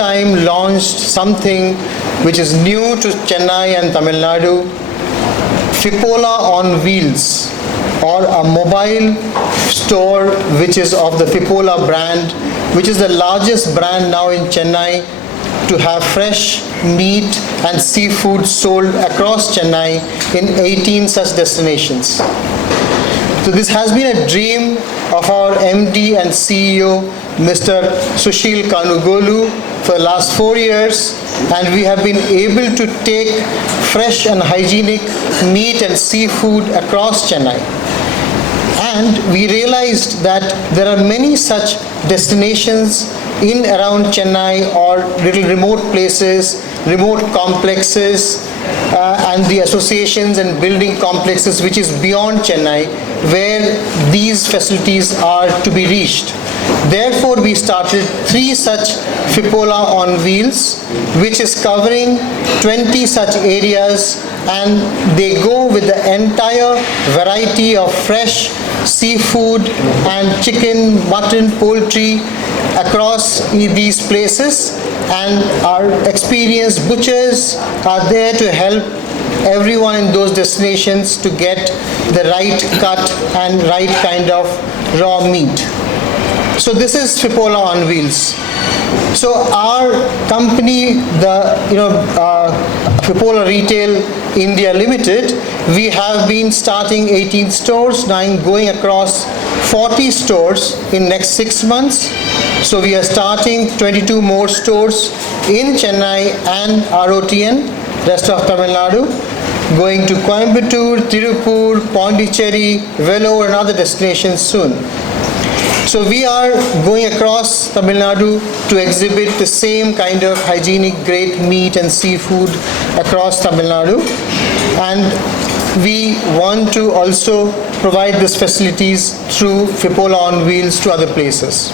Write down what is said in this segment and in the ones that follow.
time launched something which is new to Chennai and Tamil Nadu, Fipola on Wheels, or a mobile store which is of the Fipola brand, which is the largest brand now in Chennai to have fresh meat and seafood sold across Chennai in 18 such destinations. So this has been a dream of our MD and CEO, Mr. Sushil Kanugolu, for the last 4 years, and we have been able to take fresh and hygienic meat and seafood across Chennai. And we realized that there are many such destinations in around Chennai or little remote places, remote complexes, and the associations and building complexes which is beyond Chennai, where these facilities are to be reached. Therefore, we started 3 such Fipola on Wheels, which is covering 20 such areas, and they go with the entire variety of fresh seafood and chicken, mutton, poultry across these places, and our experienced butchers are there to help everyone in those destinations to get the right cut and right kind of raw meat. So this is Fipola on Wheels. So our company, the Fipola Retail India Limited, we have been starting 18 stores, now going across 40 stores in next 6 months. So we are starting 22 more stores in Chennai and ROTN, rest of Tamil Nadu, going to Coimbatore, Tirupur, Pondicherry, Vellore and other destinations soon. So we are going across Tamil Nadu to exhibit the same kind of hygienic great meat and seafood across Tamil Nadu, and we want to also provide these facilities through Fipola on Wheels to other places.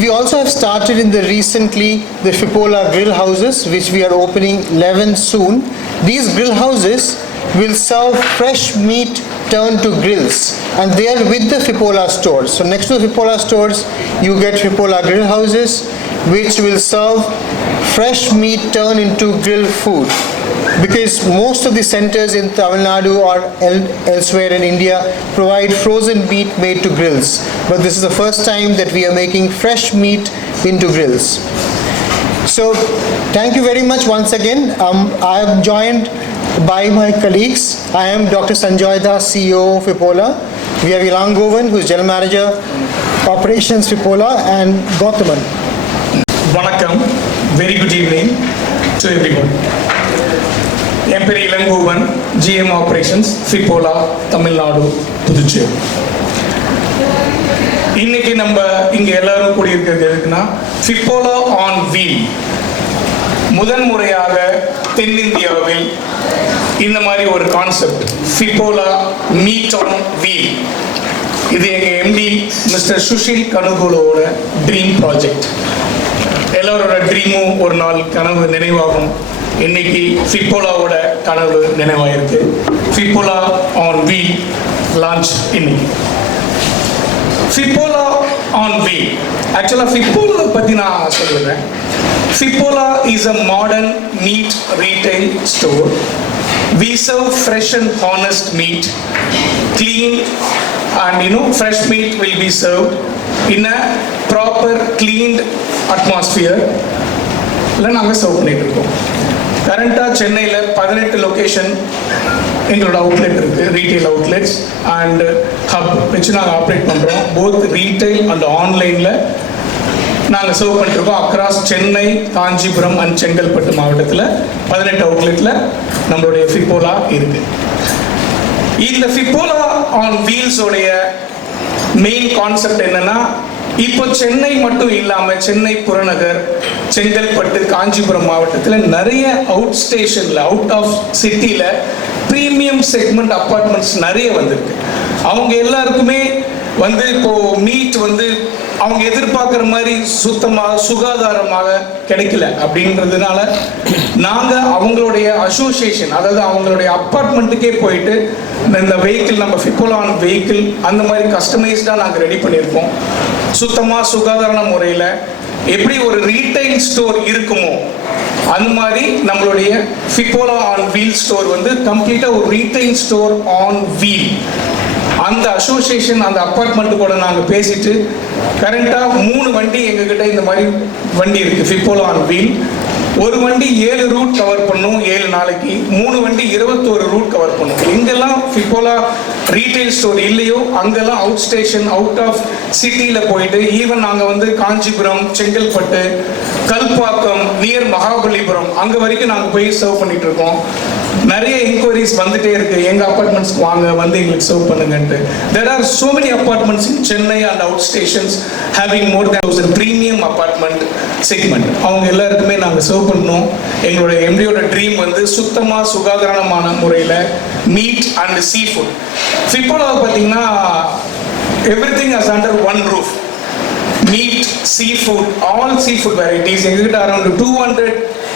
We also have started recently the Fipola grill houses, which we are opening 11 soon. These grill houses will serve fresh meat turned to grills, and they are with the Fipola stores. So next to the Fipola stores, you get Fipola grill houses, which will serve fresh meat turned into grill food. Because most of the centers in Tamil Nadu or elsewhere in India provide frozen meat made to grills. But this is the first time that we are making fresh meat into grills. So thank you very much once again. I am joined by my colleagues. I am Dr. Sanjoy Das, CEO of Fipola. We have Ilangovan, who is General Manager, Operations Fipola, and Gautaman. Vanakkam, very good evening to everyone. என் பேர் Elangovan, GM Operations, Fipola, Tamil Nadu, Puducherry. இன்னைக்கு நம்ம இங்க எல்லாரும் கூடி இருக்கிறது எதுக்குன்னா, Fipola on Wheel. முதன்முறையாக தென்னிந்தியாவில் இந்த மாதிரி ஒரு concept, Fipola Meat on Wheel. இது எங்க MD மிஸ்டர் சுஷில் கனுகோலோட ட்ரீம் ப்ராஜெக்ட். எல்லாரோட ட்ரீமும் ஒரு நாள் கனவு நினைவாகும். இன்னைக்கு Fipolaவோட கனவு நினைவாயிருக்கு. Fipola on Wheel லான்ச் இன்னைக்கு. Fipola on Wheel. ஆக்சுவலா Fipola பத்தி நான் சொல்லுறேன். Fipola is a modern meat retail store. We serve fresh and honest meat, clean, and fresh meat will be served in a proper cleaned atmosphere. நாங்கள் serve பண்ணிட்டு இருக்கோம். கரண்டாக சென்னையில் 18 location எங்களோட outlet இருக்குது, ரீட்டைல் அவுட்லெட்ஸ் அண்ட் ஹப் வச்சு நாங்கள் operate பண்ணுறோம். Both retail and ஆன்லைனில் நாங்கள் சர்வ் பண்ணிட்டுருக்கோம். அக்ராஸ் சென்னை, காஞ்சிபுரம் அண்ட் செங்கல்பட்டு மாவட்டத்தில் 18 அவுட்லெட்டில் நம்மளுடைய Fipola இருக்குது. இந்த Fipola ஆன் வீல்ஸோடைய மெயின் கான்செப்ட் என்னன்னா, இப்போ சென்னை மட்டும் இல்லாமல் சென்னை புறநகர், செங்கல்பட்டு, காஞ்சிபுரம் மாவட்டத்தில் நிறைய அவுட் ஸ்டேஷனில், அவுட் ஆஃப் சிட்டியில் ப்ரீமியம் செக்மெண்ட் அப்பார்ட்மெண்ட்ஸ் நிறைய வந்திருக்கு. அவங்க எல்லாருக்குமே இப்போ மீட் அவங்க எதிர்பார்க்குற மாதிரி சுத்தமாக சுகாதாரமாக கிடைக்கல. அப்படின்றதுனால நாங்கள் அவங்களுடைய அசோசியேஷன், அதாவது அவங்களுடைய அப்பார்ட்மெண்ட்டுக்கே போயிட்டு இந்த வெஹிக்கிள், நம்ம Fipola on வெஹிக்கிள் அந்த மாதிரி கஸ்டமைஸ்டாக நாங்கள் ரெடி பண்ணியிருக்கோம். சுத்தமாக சுகாதார முறையில் எப்படி ஒரு ரீட்டைல் ஸ்டோர் இருக்குமோ அந்த மாதிரி நம்மளுடைய ஃபிப்போலா ஆன் வீல் ஸ்டோர் வந்து கம்ப்ளீட்டா ஒரு ரீட்டைல் ஸ்டோர் ஆன் வீல். அந்த அசோசியேஷன் அந்த அப்பார்ட்மெண்ட் கூட நாங்கள் பேசிட்டு கரண்டாக 3 வண்டி எங்ககிட்ட இந்த மாதிரி வண்டி இருக்கு ஃபிப்போலா ஆன் வீல். ஒரு வண்டி 7 ரூட் கவர் பண்ணும் 7 நாளைக்கு, 3 வண்டி 21 ரூட் கவர் பண்ணும். எங்கெல்லாம் ஃபிப்போலா ரீட்டைல் ஸ்டோர் இல்லையோ அங்கெல்லாம் அவுட் ஸ்டேஷன் அவுட் ஆஃப் சிட்டியில் போயிட்டு, ஈவன் நாங்கள் வந்து காஞ்சிபுரம், செங்கல்பட்டு, கல்பாக்கம், நியர் மகாபலிபுரம் அங்கே வரைக்கும் நாங்கள் போய் சர்வ் பண்ணிட்டு இருக்கோம். நிறைய என்கொயரிஸ் வந்துட்டே இருக்கு, எங்க அபார்ட்மெண்ட்ஸ்க்கு வாங்க வந்து எங்களுக்கு serve பண்ணுங்கன்ட்டு. There are so many apartments in Chennai and outstations having more than 1000 premium apartment segment. அவங்க எல்லாருக்குமே நாங்கள் சர்வ் பண்ணோம். எங்களோட எம்டியோட ட்ரீம் வந்து சுத்தமா சுகாதாரமான முறையில் மீட் அண்ட் சீ ஃபுட். ஃபிப்போலாவை பார்த்தீங்கன்னா everything is under one roof. Meat, seafood, all seafood varieties எங்ககிட்ட அரௌண்ட் 200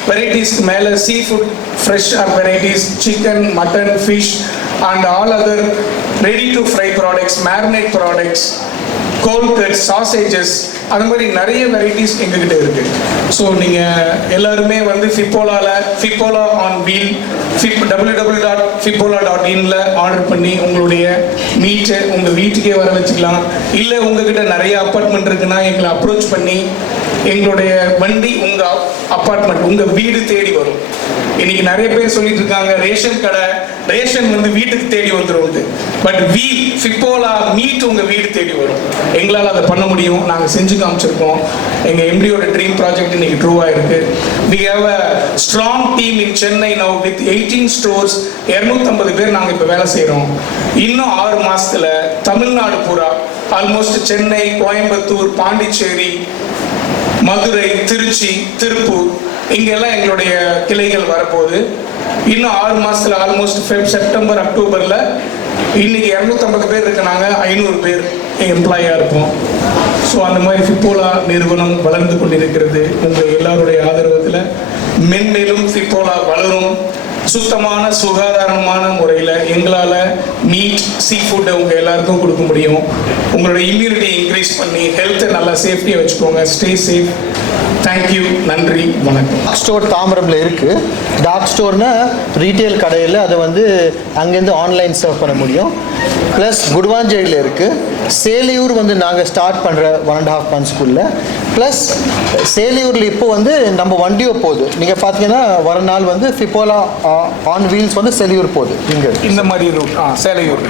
varieties மேலே seafood fresh varieties, chicken, mutton, fish and all other ready to fry products, marinate products, cold cuts, sausages, அந்த மாதிரி நிறைய varieties எங்ககிட்ட இருக்கு. So நீங்கள் எல்லாருமே வந்து ஃபிப்போலா ஆன் வீல் www.fipola.in ஆர்டர் பண்ணி உங்களுடைய மீட்டை உங்கள் வீட்டுக்கே வர வச்சுக்கலாம். இல்லை உங்ககிட்ட நிறைய அப்பார்ட்மெண்ட் இருக்குன்னா எங்களை அப்ரோச் பண்ணி எங்களுடைய வண்டி உங்க அபார்ட்மெண்ட் உங்க வீடு தேடி வரும். இன்னைக்கு நிறைய பேர் சொல்லிட்டு இருக்காங்க ரேஷன் கடை, ரேஷன் வந்து வீட்டுக்கு தேடி வந்துடும். பட் ஃபிப்போலா மீட் உங்க வீடு தேடி வரும். எங்களால் அதை பண்ண முடியும், நாங்கள் செஞ்சு காமிச்சிருக்கோம். எங்க எம்டியோட ட்ரீம் ப்ராஜெக்ட் இன்னைக்கு ட்ரூவா இருக்கு. We have a strong team in Chennai now with 18 stores, 250 பேர் நாங்கள் இப்போ வேலை செய்கிறோம். இன்னும் 6 மாசத்துல தமிழ்நாடு பூரா ஆல்மோஸ்ட் சென்னை, கோயம்புத்தூர், பாண்டிச்சேரி, மதுரை, திருச்சி, திருப்பூர் இங்கெல்லாம் எங்களுடைய கிளைகள் வரப்போகுது. இன்னும் 6 மாசத்துல ஆல்மோஸ்ட் செப்டம்பர், அக்டோபர்ல இன்னைக்கு 250 பேர் இருக்கனாங்க, 500 பேர் எம்ப்ளாயா இருப்போம். ஸோ அந்த மாதிரி ஃபிப்போலா நிறுவனம் வளர்ந்து கொண்டிருக்கிறது. உங்கள் எல்லாருடைய ஆதரவத்தில் மென்மேலும் ஃபிப்போலா வளரும். சுத்தமான சுகாதாரமான முறையில் எங்களால் மீட், சீ ஃபுட்டை உங்கள் எல்லாருக்கும் கொடுக்க முடியும். உங்களோட இம்யூனிட்டி இன்க்ரீஸ் பண்ணி ஹெல்த்தை நல்லா சேஃப்டியாக வச்சுக்கோங்க. Stay safe. தேங்க்யூ, நன்றி, வணக்கம். டார்க் ஸ்டோர் தாம்பரமில் இருக்குது. டார்க் ஸ்டோர்னா ரீட்டைல் கடையில் அதை வந்து அங்கேருந்து ஆன்லைன் சர்வ் பண்ண முடியும். ப்ளஸ் குடுவாஞ்சேரியில் இருக்குது. சேலியூர் வந்து நாங்கள் ஸ்டார்ட் பண்ணுற 1.5 monthsக்குள்ள. ப்ளஸ் சேலியூரில் இப்போ வந்து நம்ம வண்டியோ போகுது. நீங்கள் பார்த்தீங்கன்னா வர நாள் வந்து ஃபிப்போலா ஆன் வீல்ஸ் வந்து சேலியூர் போகுது. இங்கே இந்த மாதிரி ரூட் சேலையூர்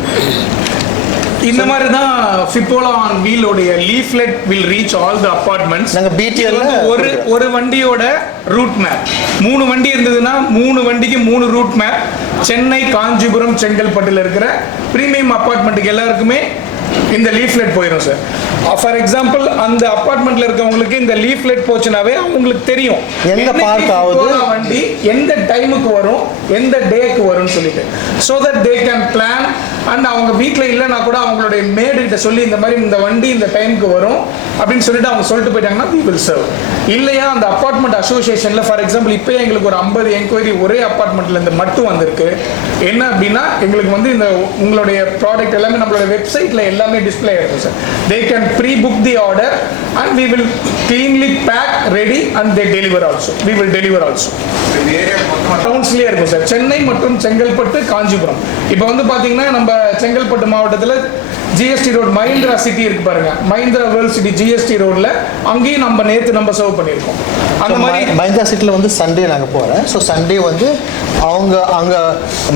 இந்த மாதிரி தான் ஃபிப்போலா ஆன் வீலோடைய leaflet will reach all the apartments. நாங்கள் பிடிஎல் ஒரு வண்டியோட ரூட் மேப் 3 வண்டி இருந்ததுன்னா 3 வண்டிக்கு 3 ரூட் மேப். சென்னை, காஞ்சிபுரம், செங்கல்பட்டுல இருக்கிற பிரீமியம் அபார்ட்மெண்ட்டுக்கு எல்லாருக்குமே இந்த லீஃப்லெட் போயிடும் சார். ஃபார் எக்ஸாம்பிள் அந்த அபார்ட்மெண்ட்ல இருக்கவங்களுக்கு இந்த லீஃப்லெட் போச்சுனாவே அவங்களுக்கு தெரியும் எங்க பார்க் ஆகுது, வண்டி எந்த டைமுக்கு வரும், எந்த டேக்கு வரும்னு சொல்லிட்டு. So that they can plan. And அவங்க வீட்டில் இல்லைன்னா கூட அவங்களுடைய மேடு கிட்ட சொல்லி இந்த மாதிரி இந்த வண்டி இந்த டைமுக்கு வரும் அப்படின்னு சொல்லிட்டு அவங்க சொல்லிட்டு போயிட்டாங்கன்னா we will serve. இல்லையா அந்த அபார்ட்மெண்ட் அசோசியேஷன்ல ஃபார் எக்ஸாம்பிள் இப்போ எங்களுக்கு ஒரு 50 என்கொயரி ஒரே அபார்ட்மெண்ட்ல இருந்து மட்டும் வந்திருக்கு. என்ன அப்படின்னா எங்களுக்கு வந்து இந்த உங்களுடைய ப்ராடக்ட் எல்லாமே நம்மளோட வெப்சைட்ல எல்லாமே டிஸ்பிளே ஆயிருக்கும் sir. They can pre-book the order and we will cleanly pack ready and they deliver also. We will deliver also. டவுன்ஸ்லயே இருக்கும் சார். சென்னை மற்றும் செங்கல்பட்டு, காஞ்சிபுரம். இப்போ வந்து பாத்தீங்கன்னா நம்ம செங்கல்பட்டு மாவட்டத்தில் ஜிஎஸ்டி ரோட் மஹிந்திரா சிட்டி இருக்கு பாருங்க, மஹிந்திரா வேர்ல்ட் சிட்டி ஜிஎஸ்டி ரோட்ல அங்கேயும் நம்ம சர்வ் பண்ணியிருக்கோம். அந்த மாதிரி மஹிந்திரா சிட்டியில் வந்து சண்டே நாங்கள் போகிறேன். ஸோ சண்டே வந்து அவங்க அங்கே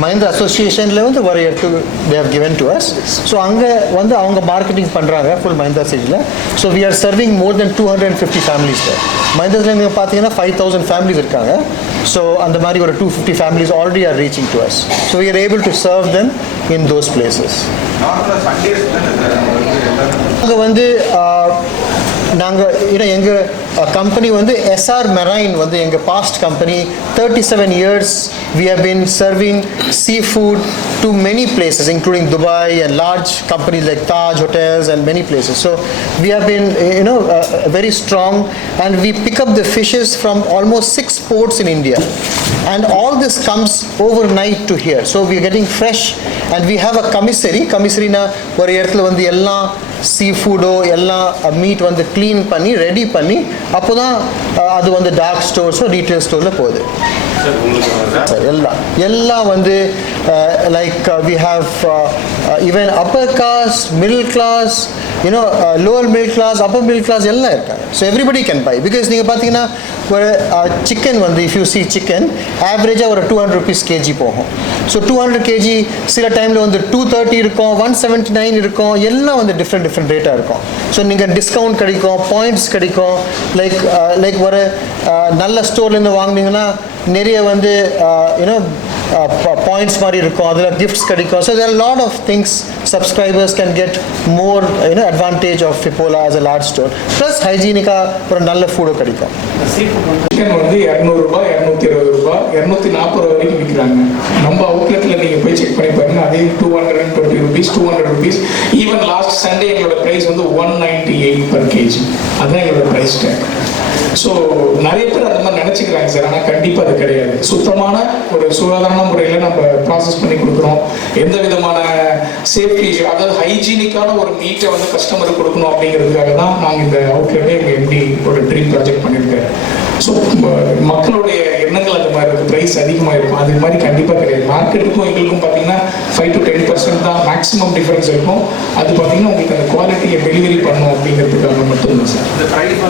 மஹிந்திரா அசோசியேஷனில் வந்து ஒரு இடத்து they have given to us. So அங்கே வந்து அவங்க மார்க்கெட்டிங் பண்ணுறாங்க ஃபுல் மஹிந்திரா சிட்டியில். So we are serving more than 250 families there. மஹிந்திராவில் நீங்கள் பார்த்தீங்கன்னா 5000 families இருக்காங்க. ஸோ அந்த மாதிரி ஒரு 250 families already are reaching to us. So we are able to serve them in those places. அங்கே வந்து நாங்கள் எங்கள் கம்பெனி வந்து SR Marine வந்து எங்கள் past company 37 years we have been serving seafood to many places including Dubai and large companies like Taj Hotels and many places. So we have been very strong and we pick up the fishes from almost 6 ports in India and all this comes overnight to here. So we are getting fresh and we have a commissary na ஒரு இடத்துல வந்து எல்லாம் சீ ஃபுட்டோ எல்லாம் meet வந்து clean பண்ணி ready பண்ணி அப்போ தான் அது வந்து டார்க் ஸ்டோர்ஸோ ரீட்டைல் ஸ்டோரில் போகுது. எல்லாம் வந்து like we have even upper class, middle class, lower middle class, upper middle class எல்லாம் இருக்காங்க. So everybody can buy. Because நீங்கள் பார்த்தீங்கன்னா ஒரு சிக்கன் வந்து இஃப் யூ சி சிக்கன் ஆவரேஜாக ஒரு 200 rupees கேஜி போகும். ஸோ 200 கேஜி சில டைமில் வந்து 230 இருக்கும், 179 இருக்கும், எல்லாம் வந்து டிஃப்ரெண்ட் ரேட்டாக இருக்கும். ஸோ நீங்கள் டிஸ்கவுண்ட் கிடைக்கும், பாயிண்ட்ஸ் கிடைக்கும். லைக் ஒரு நல்ல ஸ்டோர்லேருந்து வாங்கினீங்கன்னா நிறைய வந்து பாயிண்ட்ஸ் மாதிரி இருக்கும், அதில் கிஃப்ட்ஸ் கிடைக்கும். So there lot of things subscribers can get more advantage of Fipola as a large store. Plus ஹைஜீனிக்காக ஒரு நல்ல ஃபுட்டும் கிடைக்கும். சிக்கன் வந்து 200 ரூபாய், 220 ரூபாய், 240 வரைக்கும் விற்கிறாங்க. நம்ம அவுட்லெட்டில் நீங்கள் போய் செக் பண்ணி பாருங்க, அதே 220 rupees, 200 rupees. Even last Sunday எங்களோட ப்ரைஸ் வந்து 198 per kg. அதுதான் எங்களோட ப்ரைஸ் டேக். ஸோ நிறைய பேர் அந்த மாதிரி நினச்சிக்கிறாங்க சார், ஆனால் கண்டிப்பாக அது கிடையாது. சுத்தமான ஒரு சுகாதாரமான முறையில் நம்ம ப்ராசஸ் பண்ணி கொடுக்குறோம். எந்த விதமான சேஃப்டி, அதாவது ஹைஜீனிக்கான ஒரு மீட்டை வந்து கஸ்டமருக்கு கொடுக்கணும் அப்படிங்கிறதுக்காக தான் நாங்கள் இந்த அவுட்லெட்டே எங்கள் எப்படி ஒரு ட்ரீம் ப்ராஜெக்ட் பண்ணியிருக்கேன். ஸோ மக்களுடைய எண்ணங்கள் அந்த மாதிரி இருக்குது, ப்ரைஸ் அதிகமாக இருக்கும். அது மாதிரி கண்டிப்பாக கிடையாது. மார்க்கெட்டுக்கும் எங்களுக்கும் பார்த்தீங்கன்னா 5 to 10% தான் மேக்ஸிமம் டிஃபரன்ஸ் இருக்கும். அது பார்த்தீங்கன்னா உங்களுக்கு அந்த குவாலிட்டியை டெலிவரி பண்ணணும் அப்படிங்கிறதுக்காக மட்டும்தான் சார்.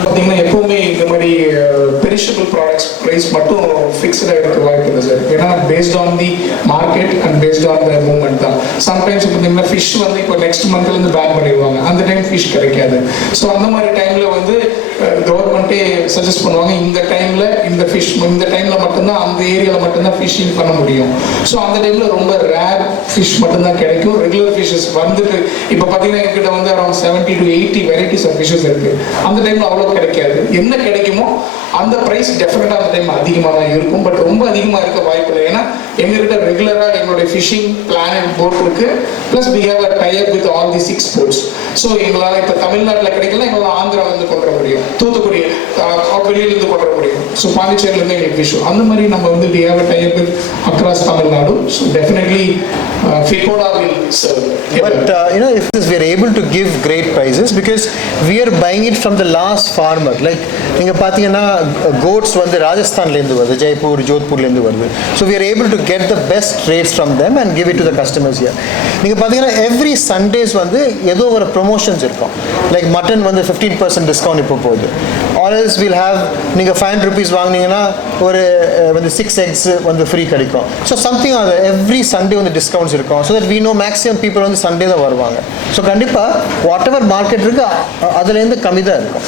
பார்த்தீங்கன்னா எப்போவுமே இந்த மாதிரி பெரிஷபிள் ப்ராடக்ட்ஸ் ப்ரைஸ் மட்டும் ஃபிக்ஸ்டாக இருக்க வாய்ப்பு இல்லை சார். ஏன்னா based on the market and based on the movement தான். சம்டைம்ஸ் பார்த்தீங்கன்னா ஃபிஷ் வந்து இப்போ நெக்ஸ்ட் மந்த்லேருந்து பேன் பண்ணிடுவாங்க, அந்த டைம் ஃபிஷ் கிடைக்காது. ஸோ அந்த மாதிரி டைமில் வந்து கவர்மெண்ட்டே சஜஸ்ட் பண்ணுவாங்க, இந்த டைமில் இந்த ஃபிஷ் இந்த டைமில் மட்டும்தான் அந்த ஏரியாவில் மட்டும்தான் ஃபிஷ்ஷிங் பண்ண முடியும். ஸோ அந்த டைமில் ரொம்ப ரேர் ஃபிஷ் மட்டும்தான் கிடைக்கும். ரெகுலர் ஃபிஷ்ஷஸ் வந்துட்டு இப்போ பார்த்தீங்கன்னா எங்கிட்ட வந்து around 70 to 80 varieties of fishes இருக்குது. அந்த டைமில் அவ்வளோ கிடைக்காது. என்ன கிடைக்குமோ அந்த ப்ரைஸ் டெஃபினட்டாக அந்த டைம் அதிகமாக தான் இருக்கும். பட் ரொம்ப அதிகமாக இருக்க வாய்ப்பு இல்லை. ஏன்னா எங்ககிட்ட ரெகுலராக எங்களுடைய ஃபிஷிங் பிளான் போட் இருக்கு. Plus we have a tie up with all the 6 ports. ஸோ எங்களால் இப்போ தமிழ்நாட்டில் கிடைக்கல, எங்களால் ஆந்திராவிலேருந்து கொண்டு வர முடியும், தூத்துக்குடி வெளியிலேருந்து கொண்டு வர முடியும். ஸோ பாண்டிச்சேரியிலேருந்து எங்களுக்கு ஃபிஷ் அந்த மாதிரி நம்ம வந்து we have a tie up with across Tamil Nadu. So definitely Fipola will serve. But if we are able to give great prices because we are buying it from the last farmer. Like நீங்க பாத்தீங்கன்னா goats வந்து ராஜஸ்தான்ல இருந்து வருது, ஜெய்ப்பூர், ஜோத்பூர்ல இருந்து வருது. So we are able to get the best rates from them and give it to the customers here. நீங்க பாத்தீங்கன்னா every Sundays வந்து ஏதோ ஒரு promotions இருக்கும். Like mutton வந்து 15% discount இப்போ போகுது. Or else we'll have நீங்க 500 rupees வாங்குனீங்கன்னா ஒரு வந்து 6 eggs வந்து free கிடைக்கும். So something other every Sunday வந்து discounts இருக்கும். So that we know maximum people வந்து Sunday தான் வருவாங்க. ஸோ கண்டிப்பாக வாட் எவர் மார்க்கெட் இருக்கு அதுலேருந்து கம்மி தான் இருக்கும்.